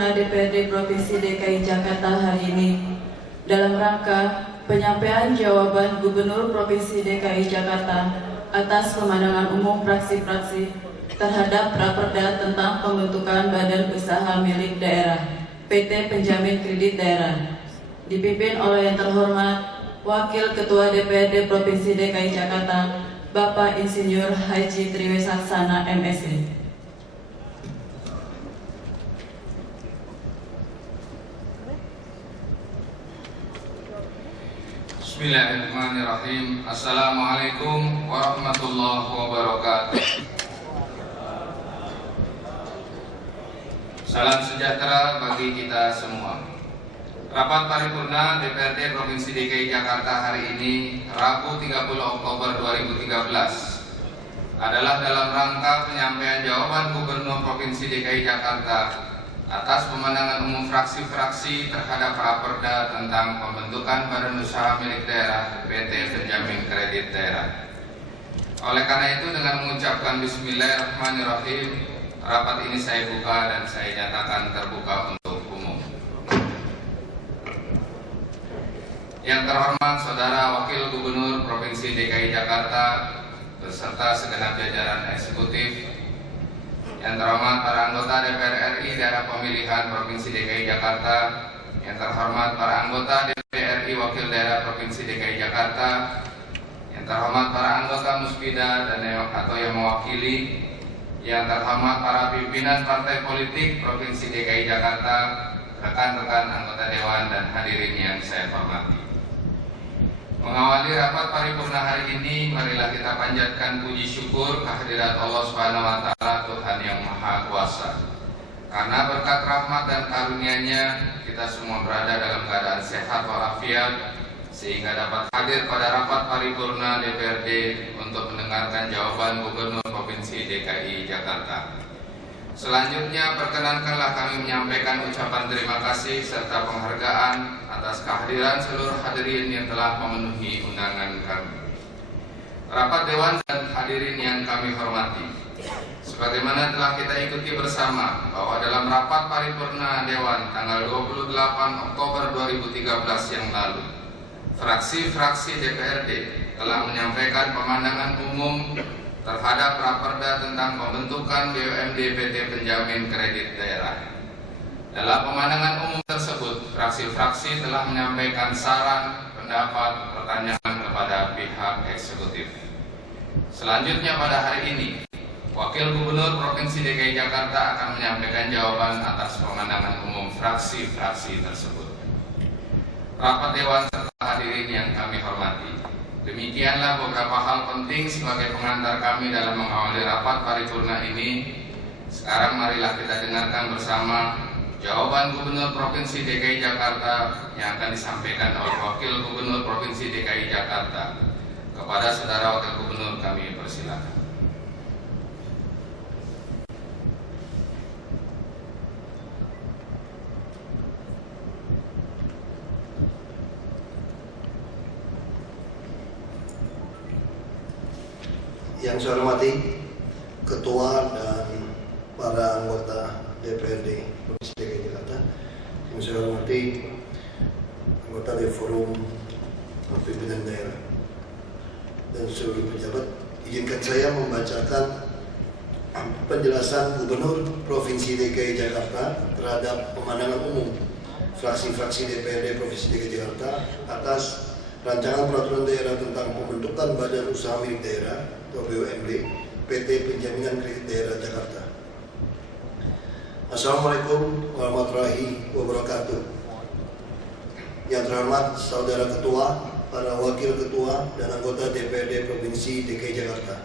Paripurna DPRD Provinsi DKI Jakarta hari ini dalam rangka penyampaian jawaban Gubernur Provinsi DKI Jakarta atas pemandangan umum fraksi-fraksi terhadap Raperda tentang pembentukan Badan Usaha Milik Daerah PT Penjamin Kredit Daerah, dipimpin oleh yang terhormat Wakil Ketua DPRD Provinsi DKI Jakarta, Bapak Insinyur Haji Triwisaksana MSc. Bismillahirrahmanirrahim. Assalamualaikum warahmatullahi wabarakatuh. Salam sejahtera bagi kita semua. Rapat paripurna DPRD Provinsi DKI Jakarta hari ini, Rabu 30 Oktober 2013, adalah dalam rangka penyampaian jawaban Gubernur Provinsi DKI Jakarta atas pemandangan umum fraksi-fraksi terhadap Raperda tentang pembentukan Badan Usaha Milik Daerah PT Penjamin Kredit Daerah. Oleh karena itu, dengan mengucapkan Bismillahirrahmanirrahim, rapat ini saya buka dan saya nyatakan terbuka untuk umum. Yang terhormat Saudara Wakil Gubernur Provinsi DKI Jakarta beserta segenap jajaran eksekutif, yang terhormat para anggota DPR RI Daerah Pemilihan Provinsi DKI Jakarta, yang terhormat para anggota DPR RI Wakil Daerah Provinsi DKI Jakarta, yang terhormat para anggota Muspida dan atau yang mewakili, yang terhormat para pimpinan partai politik Provinsi DKI Jakarta, rekan-rekan anggota Dewan dan hadirin yang saya hormati. Mengawali rapat paripurna hari ini, marilah kita panjatkan puji syukur kehadirat Allah Subhanahu wa Ta'ala, Tuhan yang Maha Kuasa. Karena berkat rahmat dan karunia-Nya, kita semua berada dalam keadaan sehat walafiat, sehingga dapat hadir pada rapat paripurna DPRD untuk mendengarkan jawaban Gubernur Provinsi DKI Jakarta. Selanjutnya, perkenankanlah kami menyampaikan ucapan terima kasih serta penghargaan atas kehadiran seluruh hadirin yang telah memenuhi undangan kami. Rapat Dewan dan hadirin yang kami hormati, sebagaimana telah kita ikuti bersama bahwa dalam rapat paripurna Dewan tanggal 28 Oktober 2013 yang lalu, fraksi-fraksi DPRD telah menyampaikan pemandangan umum terhadap Raperda tentang pembentukan BUMD PT Penjamin Kredit Daerah. Dalam pemandangan umum tersebut, fraksi-fraksi telah menyampaikan saran, pendapat, pertanyaan kepada pihak eksekutif. Selanjutnya pada hari ini, Wakil Gubernur Provinsi DKI Jakarta akan menyampaikan jawaban atas pemandangan umum fraksi-fraksi tersebut. Rapat Dewan serta hadirin yang kami hormati, demikianlah beberapa hal penting sebagai pengantar kami dalam mengawali rapat paripurna ini. Sekarang marilah kita dengarkan bersama jawaban Gubernur Provinsi DKI Jakarta yang akan disampaikan oleh Wakil Gubernur Provinsi DKI Jakarta. Kepada Saudara Wakil Gubernur kami persilakan. Yang saya hormati Ketua dan para anggota DPRD Provinsi DKI Jakarta, yang saya hormati anggota dari Forum Pimpinan Daerah dan seluruh pejabat, izinkan saya membacakan penjelasan Gubernur Provinsi DKI Jakarta terhadap pemandangan umum fraksi-fraksi DPRD Provinsi DKI Jakarta atas Rancangan Peraturan Daerah tentang Pembentukan Badan Usaha Milik Daerah atau BUMD PT Penjaminan Kredit Daerah Jakarta. Assalamualaikum warahmatullahi wabarakatuh. Yang terhormat Saudara Ketua, para Wakil Ketua dan anggota DPRD Provinsi DKI Jakarta,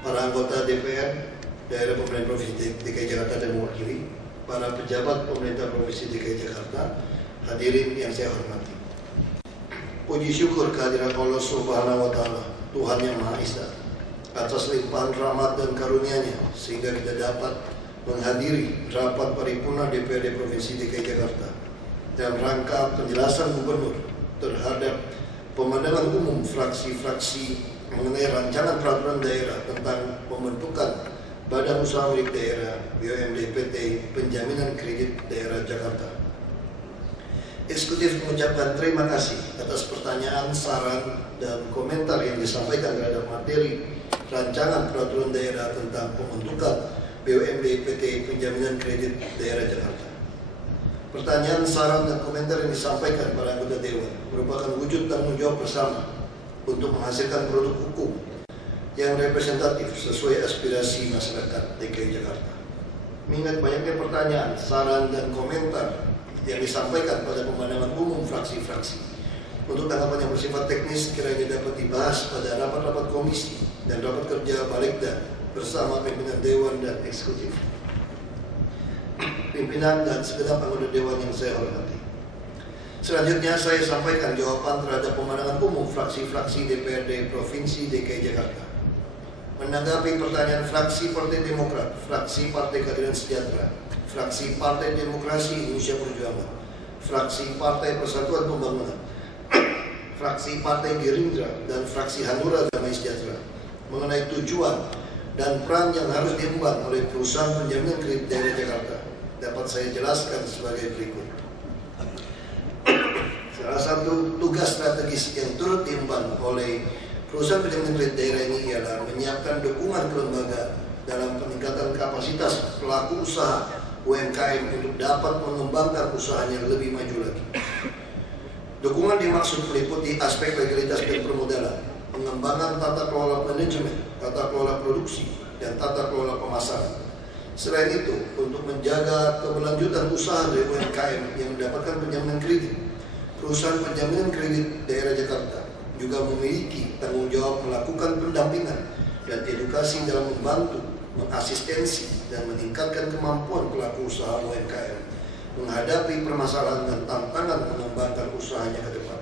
para anggota DPR Daerah Pemilihan Provinsi DKI Jakarta dan mewakili, para pejabat pemerintah Provinsi DKI Jakarta, hadirin yang saya hormati. Puji syukur kehadirat Allah Subhanahu wa Ta'ala, Tuhan yang Maha Esa, atas limpahan rahmat dan karunia-Nya sehingga kita dapat menghadiri rapat paripurna DPRD Provinsi DKI Jakarta dalam rangka penjelasan Gubernur terhadap pemandangan umum fraksi-fraksi mengenai rancangan peraturan daerah tentang pembentukan Badan Usaha Milik Daerah BUMD PT Penjaminan Kredit Daerah Jakarta. Eksekutif mengucapkan terima kasih atas pertanyaan, saran, dan komentar yang disampaikan terhadap materi rancangan peraturan daerah tentang pembentukan BUMD PT Penjaminan Kredit Daerah Jakarta. Pertanyaan, saran, dan komentar yang disampaikan para anggota Dewan merupakan wujud tanggung jawab bersama untuk menghasilkan produk hukum yang representatif sesuai aspirasi masyarakat DKI Jakarta. Mengingat banyaknya pertanyaan, saran, dan komentar yang disampaikan pada pemandangan umum fraksi-fraksi, untuk tanggapan yang bersifat teknis kiranya dapat dibahas pada rapat-rapat komisi dan rapat kerja Balegda bersama pimpinan Dewan dan Eksekutif, pimpinan dan segenap anggota Dewan yang saya hormati. Selanjutnya saya sampaikan jawaban terhadap pemandangan umum fraksi-fraksi DPRD Provinsi DKI Jakarta. Menanggapi pertanyaan fraksi Partai Demokrat, fraksi Partai Keadilan Sejahtera, fraksi Partai Demokrasi Indonesia Perjuangan, fraksi Partai Persatuan Pembangunan, fraksi Partai Gerindra, dan fraksi Hanura Damai Sejahtera mengenai tujuan dan peran yang harus diemban oleh perusahaan penjaminan kredit daerah Jakarta dapat saya jelaskan sebagai berikut. Salah satu tugas strategis yang turut diemban oleh perusahaan penjaminan kredit daerah ini ialah menyiapkan dukungan ke lembaga dalam peningkatan kapasitas pelaku usaha UMKM untuk dapat mengembangkan usahanya lebih maju lagi. Dukungan dimaksud meliputi aspek legalitas dan permodalan, pengembangan tata kelola manajemen, tata kelola produksi, dan tata kelola pemasaran. Selain itu, untuk menjaga keberlanjutan usaha dari UMKM yang mendapatkan penjaminan kredit, perusahaan penjaminan kredit daerah Jakarta juga memiliki tanggung jawab melakukan pendampingan dan edukasi dalam membantu, mengasistensi, dan meningkatkan kemampuan pelaku usaha UMKM menghadapi permasalahan dan tantangan mengembangkan usahanya ke depan.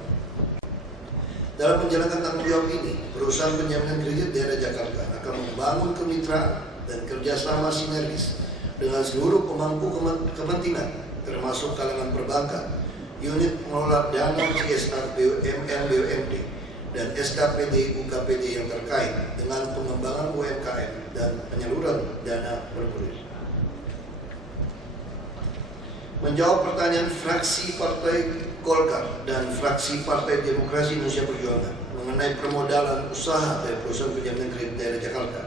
Dalam menjalankan tanggung jawab ini, perusahaan penjaminan kredit daerah Jakarta akan membangun kemitraan dan kerjasama sinergis dengan seluruh pemangku kepentingan, termasuk kalangan perbankan, unit pengelola dana CSR BUMN BUMD, dan SKPD UKPD yang terkait dengan pengembangan UMKM dan penyaluran dana bergulir. Menjawab pertanyaan fraksi Partai Golkar dan fraksi Partai Demokrasi Indonesia Perjuangan mengenai permodalan usaha dari perusahaan penjaminan kredit daerah Jakarta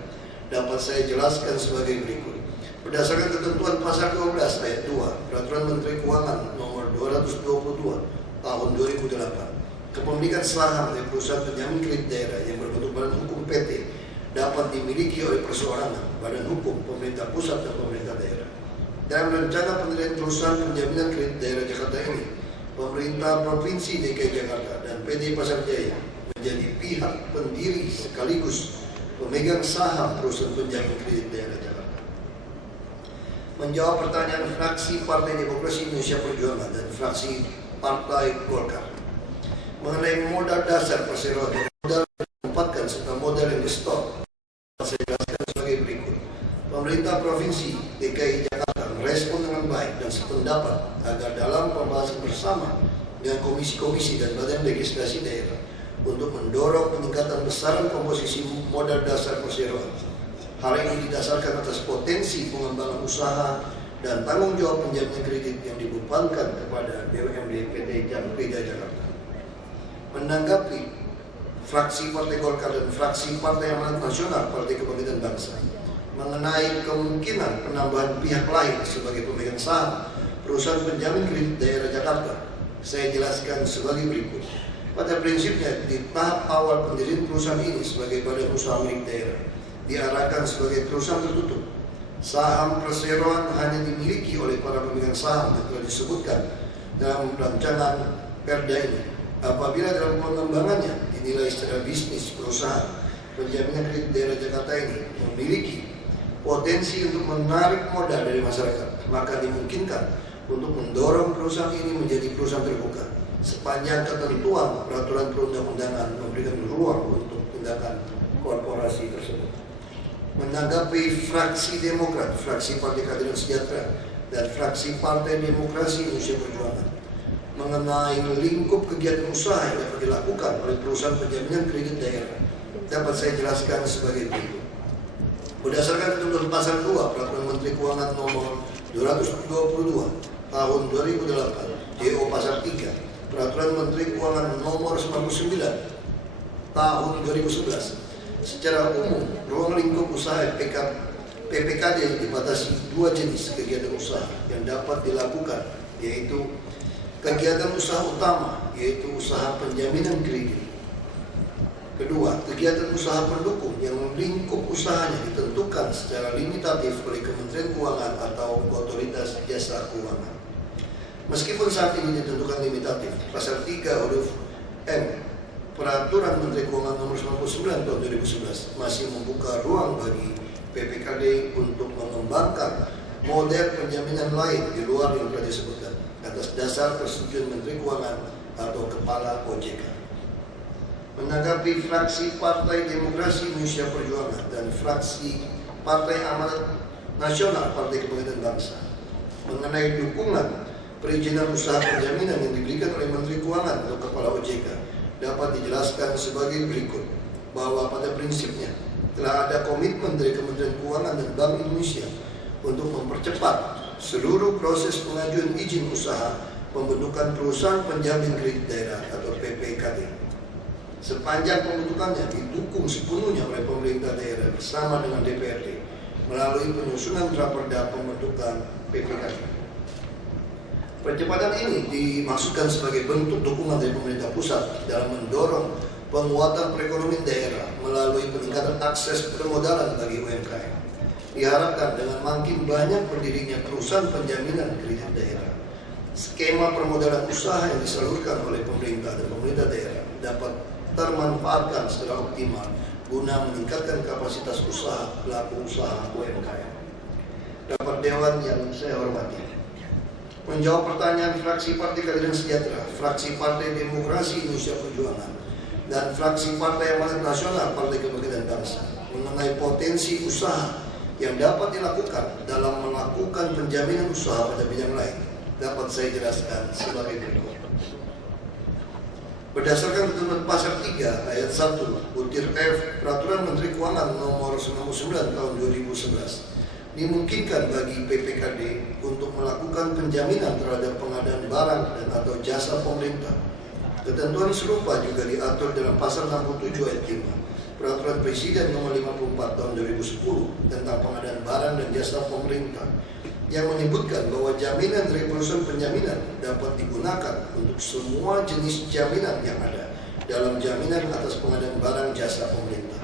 dapat saya jelaskan sebagai berikut. Berdasarkan ketentuan pasal 12 ayat 2 Peraturan Menteri Keuangan nomor 222 tahun 2008, kepemilikan saham dari perusahaan penjamin kredit daerah yang berbentuk badan hukum PT dapat dimiliki oleh perseorangan, badan hukum, pemerintah pusat, dan pemerintah daerah. Dalam rencana pendirian perusahaan penjaminan kredit daerah Jakarta ini, pemerintah Provinsi DKI Jakarta dan PD Pasar Jaya menjadi pihak pendiri sekaligus pemegang saham perusahaan penjamin kredit daerah Jakarta. Menjawab pertanyaan fraksi Partai Demokrasi Indonesia Perjuangan dan fraksi Partai Golkar mengenai modal dasar perseroan, modal yang ditempatkan serta modal yang di-stop, saya jelaskan sebagai berikut. Pemerintah Provinsi DKI Jakarta merespon dengan baik dan sependapat agar dalam pembahasan bersama dengan komisi-komisi dan badan legislasi daerah untuk mendorong peningkatan besaran komposisi modal dasar perseroan. Hal ini didasarkan atas potensi pengembangan usaha dan tanggung jawab penjaminan kredit yang dibebankan kepada BUMD PT Penjaminan Jakarta. Menanggapi fraksi Partai Golkar dan fraksi Partai Amanat Nasional Partai Kebangkitan Bangsa mengenai kemungkinan penambahan pihak lain sebagai pemegang saham perusahaan penjamin kredit daerah Jakarta, saya jelaskan sebagai berikut. Pada prinsipnya, di tahap awal pendirian perusahaan ini sebagai badan usaha milik daerah diarahkan sebagai perusahaan tertutup. Saham perseroan hanya dimiliki oleh para pemegang saham yang telah disebutkan dalam rancangan Perda ini. Apabila dalam pengembangannya dinilai secara bisnis perusahaan penjaminan kredit daerah Jakarta ini memiliki potensi untuk menarik modal dari masyarakat, maka dimungkinkan untuk mendorong perusahaan ini menjadi perusahaan terbuka sepanjang ketentuan peraturan perundang-undangan memberikan ruang untuk tindakan korporasi tersebut. Menanggapi fraksi Demokrat, fraksi Partai Keadilan Sejahtera, dan fraksi Partai Demokrasi Indonesia Perjuangan mengenai lingkup kegiatan usaha yang dapat dilakukan oleh perusahaan penjaminan kredit daerah, dapat saya jelaskan sebagai berikut. Berdasarkan ketentuan pasal 2 Peraturan Menteri Keuangan Nomor 222 Tahun 2008 DO Pasal 3 Peraturan Menteri Keuangan Nomor 99 Tahun 2011, secara umum ruang lingkup usaha PPKD dibatasi dua jenis kegiatan usaha yang dapat dilakukan, yaitu kegiatan usaha utama, yaitu usaha penjaminan kredit. Kedua, kegiatan usaha pendukung yang lingkup usahanya ditentukan secara limitatif oleh Kementerian Keuangan atau Otoritas Jasa Keuangan. Meskipun saat ini ditentukan limitatif, pasal 3 huruf M Peraturan Menteri Keuangan Nomor 99 Tahun 2011 masih membuka ruang bagi PPKD untuk mengembangkan model penjaminan lain di luar yang telah disebutkan atas dasar persetujuan Menteri Keuangan atau Kepala OJK. Menanggapi fraksi Partai Demokrasi Indonesia Perjuangan dan fraksi Partai Amanat Nasional Partai Kebangkitan Bangsa mengenai dukungan perizinan usaha penjaminan yang diberikan oleh Menteri Keuangan atau Kepala OJK, dapat dijelaskan sebagai berikut, bahwa pada prinsipnya telah ada komitmen dari Kementerian Keuangan dan Bank Indonesia untuk mempercepat seluruh proses pengajuan izin usaha pembentukan perusahaan penjamin kredit daerah atau PPKD. Sepanjang pembentukannya didukung sepenuhnya oleh pemerintah daerah bersama dengan DPRD melalui penyusunan raperda pembentukan PPKD. Percepatan ini dimaksudkan sebagai bentuk dukungan dari pemerintah pusat dalam mendorong penguatan perekonomian daerah melalui peningkatan akses permodalan bagi UMKM. Diharapkan dengan makin banyak berdirinya perusahaan penjaminan kredit daerah, skema permodalan usaha yang disalurkan oleh pemerintah dan pemerintah daerah dapat termanfaatkan secara optimal guna meningkatkan kapasitas usaha pelaku usaha UMKM. Dapat Dewan yang saya hormati, menjawab pertanyaan fraksi Partai Keadilan Sejahtera, fraksi Partai Demokrasi Indonesia Perjuangan, dan fraksi Partai Amanat Nasional Partai Kebangkitan Bangsa mengenai potensi usaha yang dapat dilakukan dalam melakukan penjaminan usaha pada bidang lain, dapat saya jelaskan sebagai berikut. Berdasarkan ketentuan pasal 3 ayat 1 butir F Peraturan Menteri Keuangan Nomor 99 Tahun 2011, dimungkinkan bagi PPKD untuk melakukan penjaminan terhadap pengadaan barang dan atau jasa pemerintah. Ketentuan serupa juga diatur dalam pasal 67 ayat 5 Peraturan Presiden Nomor 54 Tahun 2010 tentang pengadaan barang dan jasa pemerintah, yang menyebutkan bahwa jaminan dari perusahaan penjaminan dapat digunakan untuk semua jenis jaminan yang ada dalam jaminan atas pengadaan barang jasa pemerintah.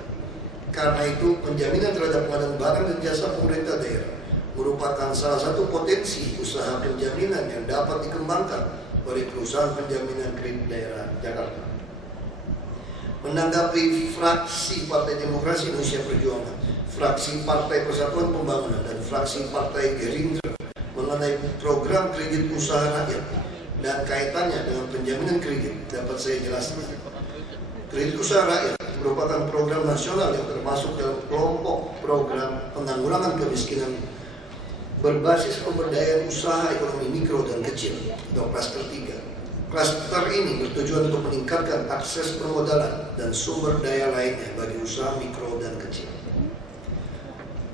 Karena itu, penjaminan terhadap pengadaan barang dan jasa pemerintah daerah merupakan salah satu potensi usaha penjaminan yang dapat dikembangkan oleh perusahaan penjaminan kredit daerah Jakarta. Menanggapi fraksi Partai Demokrasi Indonesia Perjuangan, fraksi Partai Persatuan Pembangunan, dan fraksi Partai Gerindra mengenai program kredit usaha rakyat dan kaitannya dengan penjaminan kredit, dapat saya jelaskan. Kredit usaha rakyat merupakan program nasional yang termasuk dalam kelompok program penanggulangan kemiskinan berbasis pemberdayaan usaha ekonomi mikro dan kecil atau klaster 3. Klaster ini bertujuan untuk meningkatkan akses permodalan dan sumber daya lainnya bagi usaha mikro dan kecil.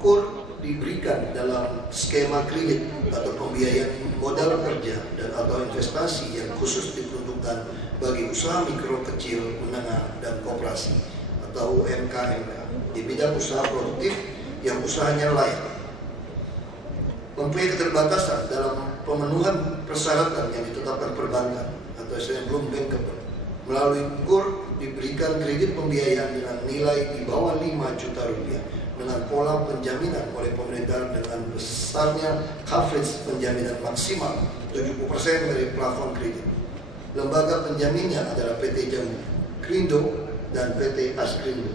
KUR diberikan dalam skema kredit atau pembiayaan modal kerja dan atau investasi yang khusus diperuntukkan bagi usaha mikro, kecil, menengah, dan koperasi atau UMKM di bidang usaha produktif yang usahanya layak, mempunyai keterbatasan dalam pemenuhan persyaratan yang ditetapkan perbankan atau istilahnya belum bankable. Melalui KUR diberikan kredit pembiayaan dengan nilai di bawah 5 juta rupiah dengan pola penjaminan oleh pemerintah dengan besarnya coverage penjaminan maksimal 70% dari plafon kredit. Lembaga penjaminnya adalah PT Jamu, Krindo, dan PT Askrindo.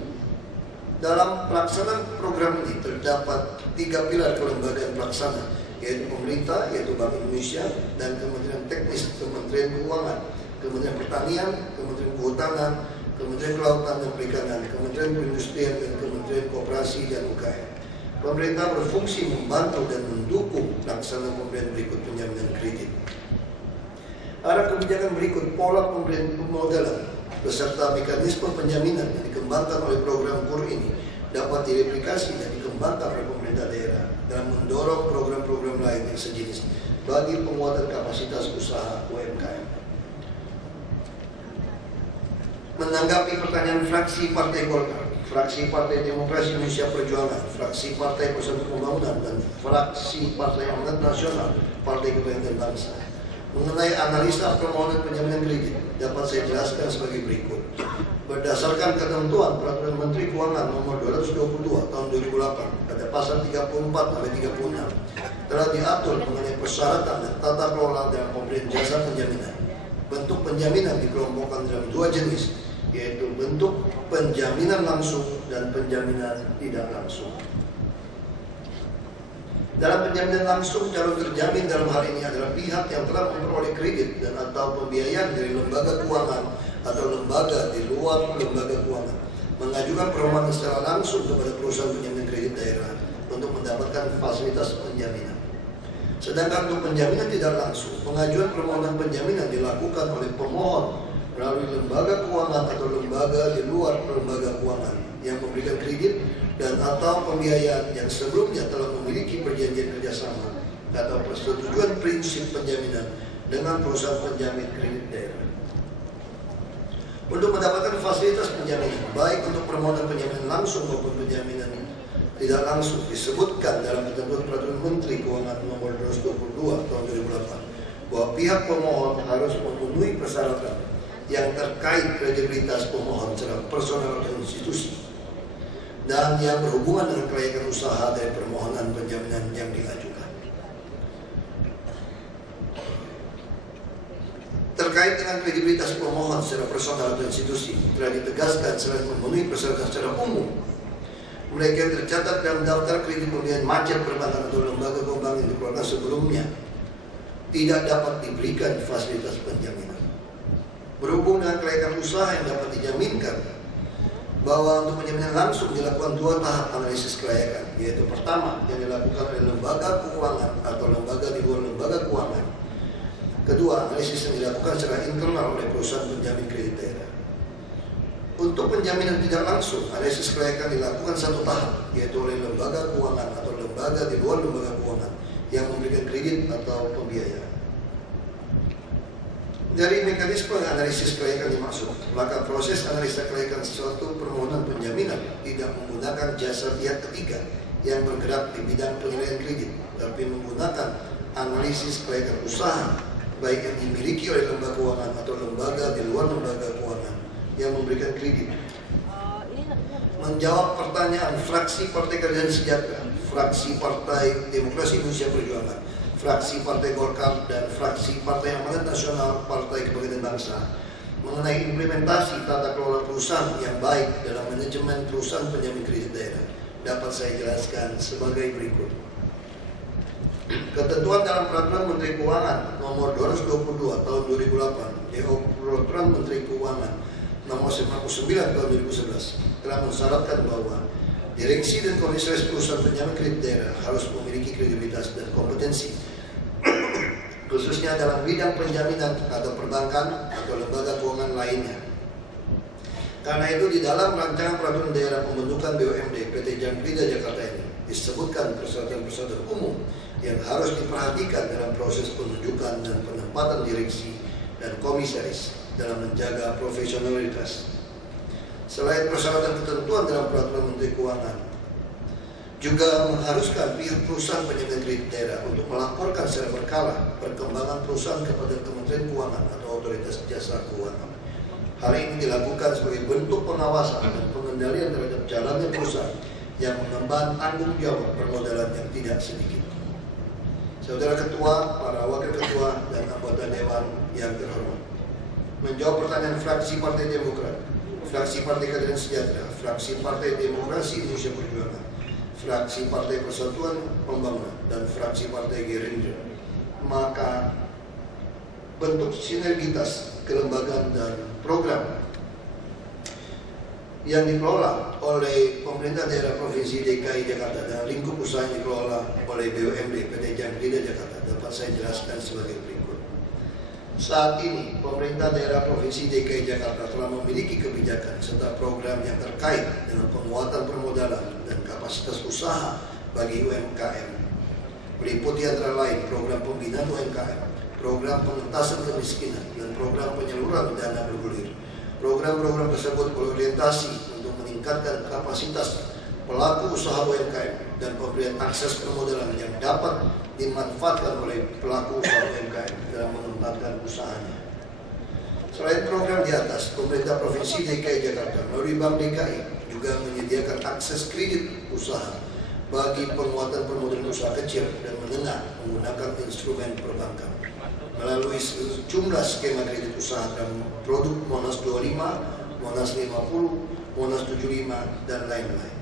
Dalam pelaksanaan program ini terdapat 3 pilar kelembagaan pelaksana, yaitu pemerintah, yaitu Bank Indonesia, dan Kementerian Teknis, Kementerian Keuangan, Kementerian Pertanian, Kementerian Kehutanan, Kementerian Kelautan dan Perikanan, Kementerian Perindustrian, dan Kementerian Koperasi dan UKM. Pemerintah berfungsi membantu dan mendukung pelaksanaan pemberian berikut penjaminan kredit. Arah kebijakan berikut pola pemberian pemodalan beserta mekanisme penjaminan yang dikembangkan oleh program KUR ini dapat direplikasi dan dikembangkan dikembangkan oleh pemerintah daerah dalam mendorong program-program lain yang sejenis bagi penguatan kapasitas usaha UMKM. Menanggapi pertanyaan fraksi Partai Golkar, fraksi Partai Demokrasi Indonesia Perjuangan, fraksi Partai Persatuan Pembangunan, dan fraksi Partai Amanat Nasional Partai Kebangkitan Bangsa mengenai analisa permohonan penjaminan kredit dapat saya jelaskan sebagai berikut. Berdasarkan ketentuan Peraturan Menteri Keuangan Nomor 222 Tahun 2008 pada pasal 34-36 telah diatur mengenai persyaratan dan tata kelola dalam pemberian jasa penjaminan. Bentuk penjaminan dikelompokkan dalam dua jenis, yaitu bentuk penjaminan langsung dan penjaminan tidak langsung. Dalam penjaminan langsung, calon terjamin dalam hal ini adalah pihak yang telah memperoleh kredit dan atau pembiayaan dari lembaga keuangan atau lembaga di luar lembaga keuangan mengajukan permohonan secara langsung kepada perusahaan penjamin kredit daerah untuk mendapatkan fasilitas penjaminan. Sedangkan untuk penjaminan tidak langsung, pengajuan permohonan penjaminan dilakukan oleh pemohon melalui lembaga keuangan atau lembaga di luar lembaga keuangan yang memberikan kredit dan atau pembiayaan yang sebelumnya telah memiliki perjanjian kerjasama atau persetujuan prinsip penjaminan dengan perusahaan penjamin kredit daerah. Untuk mendapatkan fasilitas penjaminan, baik untuk permohonan penjaminan langsung maupun penjaminan tidak langsung, disebutkan dalam ketentuan Peraturan Menteri Keuangan Nomor 222 Tahun 2008 bahwa pihak pemohon harus memenuhi persyaratan yang terkait kredibilitas pemohon secara personal atau institusi dan yang berhubungan dengan kelayakan usaha dari permohonan penjaminan yang diajukan. Terkait dengan kredibilitas pemohon secara personal atau institusi, telah ditegaskan selain memenuhi persyaratan secara umum, mereka yang tercatat dalam daftar kredit pembiayaan macet perbankan atau lembaga keuangan yang dikeluarkan sebelumnya tidak dapat diberikan fasilitas penjaminan. Berhubung dengan kelayakan usaha yang dapat dijaminkan, bahwa untuk penjaminan langsung dilakukan dua tahap analisis kelayakan, yaitu pertama yang dilakukan oleh lembaga keuangan atau lembaga di luar lembaga keuangan. Kedua, analisis yang dilakukan secara internal oleh perusahaan penjamin kredit daerah. Untuk penjaminan tidak langsung, analisis kelayakan dilakukan satu tahap, yaitu oleh lembaga keuangan atau lembaga di luar lembaga keuangan yang memberikan kredit atau pembiayaan. Dari mekanisme analisis kelayakan dimaksud, maka proses analisa kelayakan suatu permohonan penjaminan tidak menggunakan jasa pihak ketiga yang bergerak di bidang penilaian kredit, tapi menggunakan analisis kelayakan usaha, baik yang dimiliki oleh lembaga keuangan atau lembaga di luar lembaga keuangan yang memberikan kredit. Menjawab pertanyaan fraksi Partai Keadilan Sejahtera, fraksi Partai Demokrasi Indonesia Perjuangan, fraksi Partai Golkar, dan fraksi Partai Amanat Nasional Partai Kebangkitan Bangsa mengenai implementasi tata kelola perusahaan yang baik dalam manajemen perusahaan penjamin kredit daerah dapat saya jelaskan sebagai berikut. Ketentuan dalam Peraturan Menteri Keuangan Nomor 222 Tahun 2008 yaitu Peraturan Menteri Keuangan Nomor 59 Tahun 2011 telah mensyaratkan bahwa direksi dan komisaris perusahaan penjamin kredit daerah harus memiliki kredibilitas dan kompetensi khususnya dalam bidang penjaminan atau perbankan atau lembaga keuangan lainnya. Karena itu di dalam rancangan peraturan daerah pembentukan BUMD PT Jangkrik Jakarta ini disebutkan persyaratan-persyaratan umum yang harus diperhatikan dalam proses penunjukan dan penempatan direksi dan komisaris dalam menjaga profesionalitas. Selain persyaratan ketentuan dalam Peraturan Menteri Keuangan, juga mengharuskan pihak perusahaan penjamin kredit daerah untuk melaporkan secara berkala perkembangan perusahaan kepada Kementerian Keuangan atau Otoritas Jasa Keuangan. Hal ini dilakukan sebagai bentuk pengawasan dan pengendalian terhadap jalannya perusahaan yang mengemban tanggung jawab permodalan yang tidak sedikit. Saudara Ketua, para Wakil Ketua, dan anggota Dewan yang terhormat, menjawab pertanyaan fraksi Partai Demokrat, fraksi Partai Keadilan Sejahtera, fraksi Partai Demokrasi Indonesia Perjuangan, fraksi Partai Persatuan Pembangunan, dan fraksi Partai Gerindra, maka bentuk sinergitas kelembagaan dan program yang dikelola oleh pemerintah daerah Provinsi DKI Jakarta dan lingkup usaha yang dikelola oleh BUMD PT Jangkrik Jakarta dapat saya jelaskan sebagai berikut. Saat ini, pemerintah daerah Provinsi DKI Jakarta telah memiliki kebijakan serta program yang terkait dengan penguatan permodalan dan kapasitas usaha bagi UMKM. Meliputi antara lain program pembinaan UMKM, program pengentasan kemiskinan, dan program penyaluran dana bergulir. Program-program tersebut berorientasi untuk meningkatkan kapasitas pelaku usaha UMKM dan pemberian akses permodalan yang dapat dimanfaatkan oleh pelaku usaha UMKM dalam mengembangkan usahanya. Selain program di atas, pemerintah Provinsi DKI Jakarta melalui Bank DKI juga menyediakan akses kredit usaha bagi penguatan permodalan usaha kecil dan menengah menggunakan instrumen perbankan melalui sejumlah skema kredit usaha dalam produk Monas 25, Monas 50, Monas 75, dan lain-lain.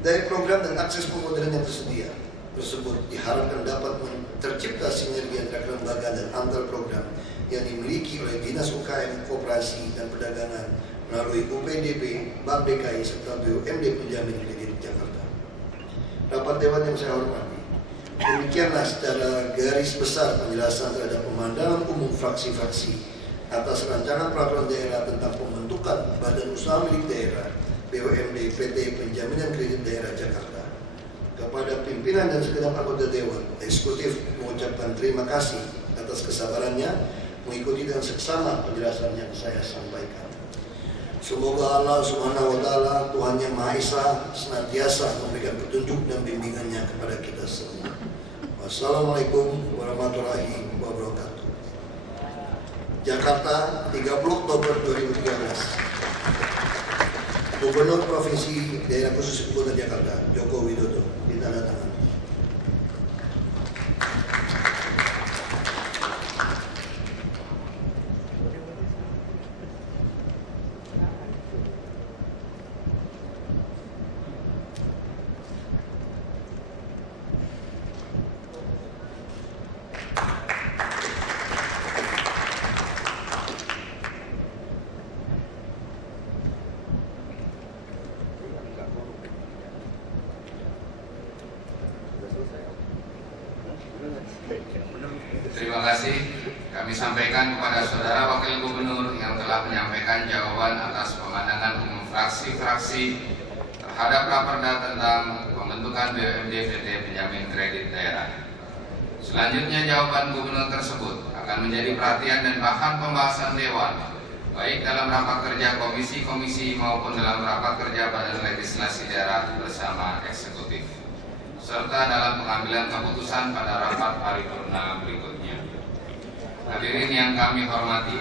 Dari program dan akses pemodalan yang tersedia tersebut diharapkan dapat tercipta sinergi antara lembaga dan antar program yang dimiliki oleh Dinas UKM, Koperasi, dan Perdagangan melalui UPDB, Bank DKI, serta BUMD Penjamin Kredit Jakarta. Rapat Dewan yang saya hormati, demikianlah secara garis besar penjelasan terhadap pemandangan umum fraksi-fraksi atas rancangan peraturan daerah tentang pembentukan Badan Usaha Milik Daerah BUMD PT Penjaminan Kredit Daerah Jakarta. Kepada pimpinan dan segenap anggota Dewan Eksekutif mengucapkan terima kasih atas kesabarannya mengikuti dengan seksama penjelasan yang saya sampaikan. Semoga Allah Subhanahu wa Ta'ala, Tuhan Yang Maha Esa, senantiasa memberikan petunjuk dan bimbingannya kepada kita semua. Wassalamualaikum warahmatullahi wabarakatuh. Jakarta, 30 Oktober 2013. Gubernur Provinsi Daerah Khusus Ibu Kota Jakarta, Joko Widodo, ditandatangani. Terima kasih kami sampaikan kepada Saudara Wakil Gubernur yang telah menyampaikan jawaban atas pemandangan umum fraksi-fraksi terhadap raperda tentang pembentukan BUMD PT Penjamin Kredit Daerah. Selanjutnya jawaban Gubernur tersebut akan menjadi perhatian dan bahan pembahasan Dewan, baik dalam rapat kerja komisi-komisi maupun dalam rapat kerja Badan Legislasi Daerah bersama eksekutif, serta dalam pengambilan keputusan pada rapat paripurna berikutnya. Hadirin yang kami hormati,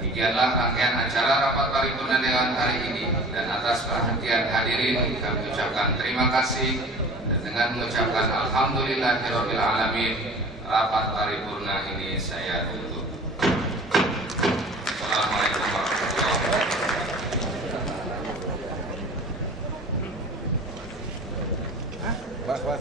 demikianlah rangkaian acara rapat paripurna Dewan hari ini, dan atas perhatian hadirin kami ucapkan terima kasih, dan dengan mengucapkan alhamdulillahirabbil alamin, rapat paripurna ini saya tutup. Assalamualaikum warahmatullahi wabarakatuh. Mas.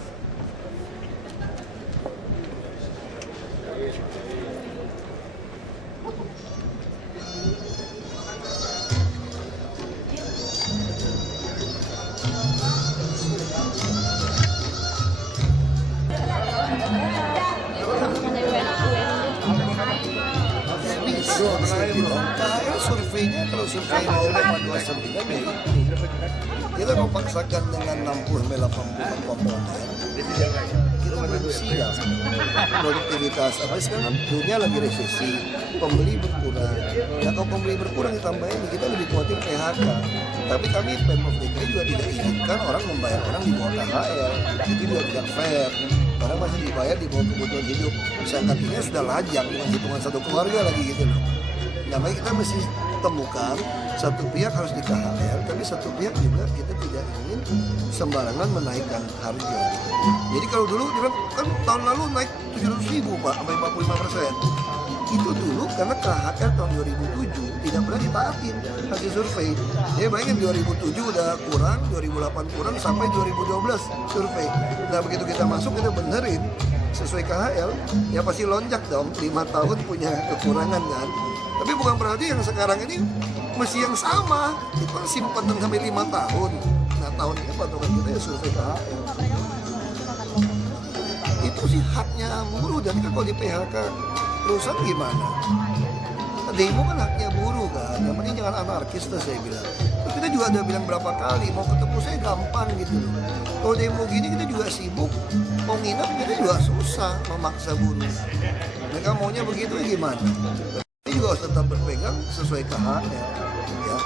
Surveinya kalau survei 0,29 kita memaksakan dengan 60-80 komponen, kita belum siap. Produktivitas apa sekarang dunia lagi resesi, pembeli berkurang. Ya kalau pembeli berkurang ditambah ini kita lebih khawatir PHK. Tapi kami Pemprov DKI juga tidak inginkan orang membayar orang di bawah KHL. Itu juga tidak fair. Orang masih dibayar di bawah kebutuhan hidup. Sangkatnya sudah lajang dengan hitungan satu keluarga lagi gitu loh. Namanya kita mesti temukan satu pihak harus di KHL, tapi satu pihak juga kita tidak ingin sembarangan menaikkan harga. Jadi kalau dulu kan tahun lalu naik 700.000 Pak, sampai 45%. Itu dulu karena KHL tahun 2007 tidak pernah ditaatin hasil survei. Dia bayangin 2007 udah kurang, 2008 kurang, sampai 2012 survei. Nah begitu kita masuk kita benerin sesuai KHL, ya pasti lonjak dong, 5 tahun punya kekurangan kan. Tapi bukan berarti yang sekarang ini mesti yang sama, kita simpan sampai 5 tahun. Nah tahun ini patokan kita ya survei KHL. Itu sih haknya buruh, dan kalau di PHK terus-terusan gimana? Demo kan haknya buruh kan, yang penting jangan anarkis lah saya bilang. Terus kita juga udah bilang berapa kali, mau ketemu saya gampang gitu loh. Kalau demo gini kita juga sibuk, mau nginep kita juga susah memaksa buruh. Mereka maunya begitu ya gimana? Ini juga harus tetap berpegang sesuai KHR ya.